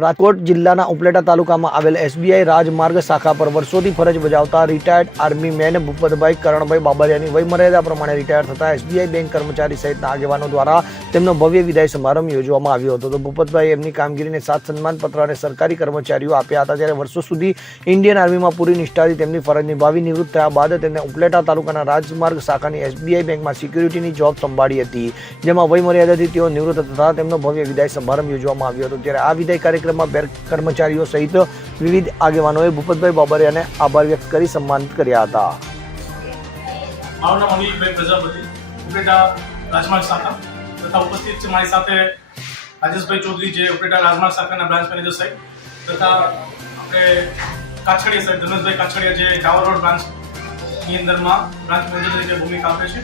રાજકોટ જિલ્લાના ઉપલેટા તાલુકામાં આવેલ એસબીઆઈ રાજમાર્ગ શાખા પર વર્ષોથી ફરજ બજાવતા retired army man Bhupatbhai Karanbhai બાબરિયાની વયમર્યાદા પ્રમાણે રિટાયર થતા એસબીઆઈ બેંક કર્મચારી સહિતના આગેવાનો દ્વારા તેમનો ભવ્ય વિદાય સમારંભ યોજવામાં આવ્યો હતો. તો ભૂપતભાઈ એમની કામગીરીને સાત સન્માનપત્ર અને સરકારી કર્મચારીઓ આપ્યા હતા. જ્યારે વર્ષો સુધી ઇન્ડિયન આર્મીમાં પૂરી નિષ્ઠાથી તેમની ફરજ નિભાવી નિવૃત્ત થયા બાદ તેમને ઉપલેટા તાલુકાના રાજમાર્ગ શાખાની એસબીઆઈ બેંકમાં સિક્યુરિટીની જોબ સંભાળી હતી. જેમાં વયમર્યાદાથી તેઓ નિવૃત્ત થતા તેમનો ભવ્ય વિદાય સમારંભ યોજવામાં આવ્યો હતો. ત્યારે આ વિદાય કાર્યક્રમમાં બેંક કર્મચારીઓ સહિત વિવિધ આગેવાનોએ ભૂપતભાઈ બાબરિયાને આભાર વ્યક્ત કરી સન્માનિત કર્યા હતા. મારું નામ અમિતભાઈ પ્રજાપતિ ઉપરેટા રાજમાર્ગ શાખા તથા ઉપસ્થિત છે મારી સાથે રાજેશભાઈ ચૌધરી, જે ઉપરેટા રાજમાર્ગ શાખાના બ્રાન્ચ મેનેજર સાહેબ તથા આપણે કાછડિયા સાહેબ ધનસભાઈ કાછડિયા જે ટાવર રોડ બ્રાન્ચની અંદરમાં બ્રાન્ચ મેનેજર તરીકે ભૂમિકા આપે છે.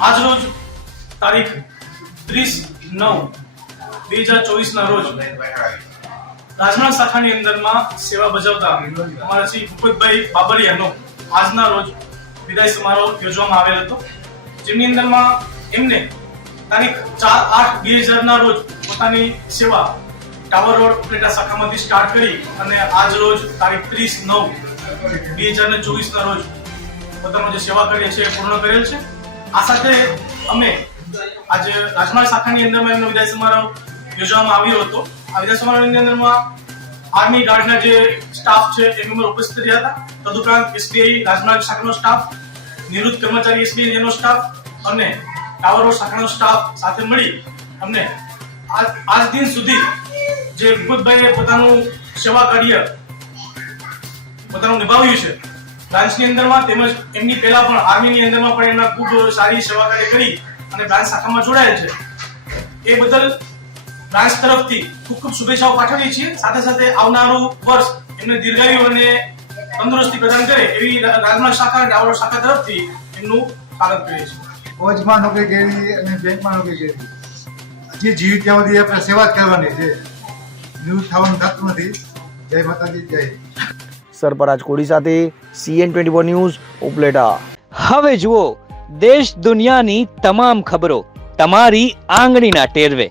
આજરોજ તારીખ ત્રીસ નવ બે હજાર ચોવીસના રોજ રાજના શાખાની અંદરમાં સેવા બજાવતા અમારા શ્રી ભૂપતભાઈ બાબરિયાનો આજના રોજ વિદાય સમારોહ યોજવામાં આવેલ હતો. જેમની અંદરમાં એમને તારીખ ચાર આઠ બે હજારના રોજ પોતાની સેવા ટાવર રોડ ઉપલેટા શાખામાંથી સ્ટાર્ટ કરી અને આજ રોજ તારીખ ત્રીસ નવ બે હજાર ને ચોવીસના રોજ પોતાનો જે સેવા કરીએ છે પૂર્ણ કરેલ છે. આ સાથે અમે આજે રાજમાળ શાખાની અંદરમાં એમનો વિદાય સમારોહ યોજવામાં આવ્યો હતો. આ વિધાનસભાની અંદરમાં આર્મી ગાર્ડના જે સ્ટાફ છે, એ મેમ્બર ઉપસ્થિત રહ્યા હતા. તદુપરાંત એસબીઆઈ રાજમાર્ગ શાખાનો સ્ટાફ, નિવૃત્ત કર્મચારી એસબીઆઈ નો સ્ટાફ અને ટાવરો શાખાનો સ્ટાફ સાથે મળી અમને આજ દિન સુધી જે ભૂપતભાઈએ પોતાનું સેવા કાર્ય પોતાનું નિભાવ્યું છે, બ્રાન્ચની અંદરમાં તેમજ એમની પહેલા પણ આર્મીની અંદરમાં પણ એમના ખૂબ સારી સેવા કાર્ય કરી અને બ્રાન્ચ શાખામાં જોડાયેલ છે. એ બદલ બ્રાન્ચ તરફથી ખૂબ ખૂબ શુભેચ્છાઓ પાઠવીએ છીએ. સાથે સાથે આવનારું વર્ષ એમને દીર્ઘાયુ અને તંદુરસ્તી પ્રદાન કરે એવી રાજમાં શાખા અને આવડ શાખા તરફથી એમનું સ્વાગત કરીએ છીએ. ફોજમાં નોકરી કરી અને બેંકમાં નોકરી કરી જે જીવિત ત્યાં સુધી આપણે સેવા જ કરવાની છે. ન્યૂઝ થવાનું થતું નથી. જય માતાજી જય. સરપરાજ કોડી સાથે CN twenty four news Upleta. હવે જુઓ દેશ દુનિયાની તમામ ખબરો તમારી આંગળીના ટેરવે.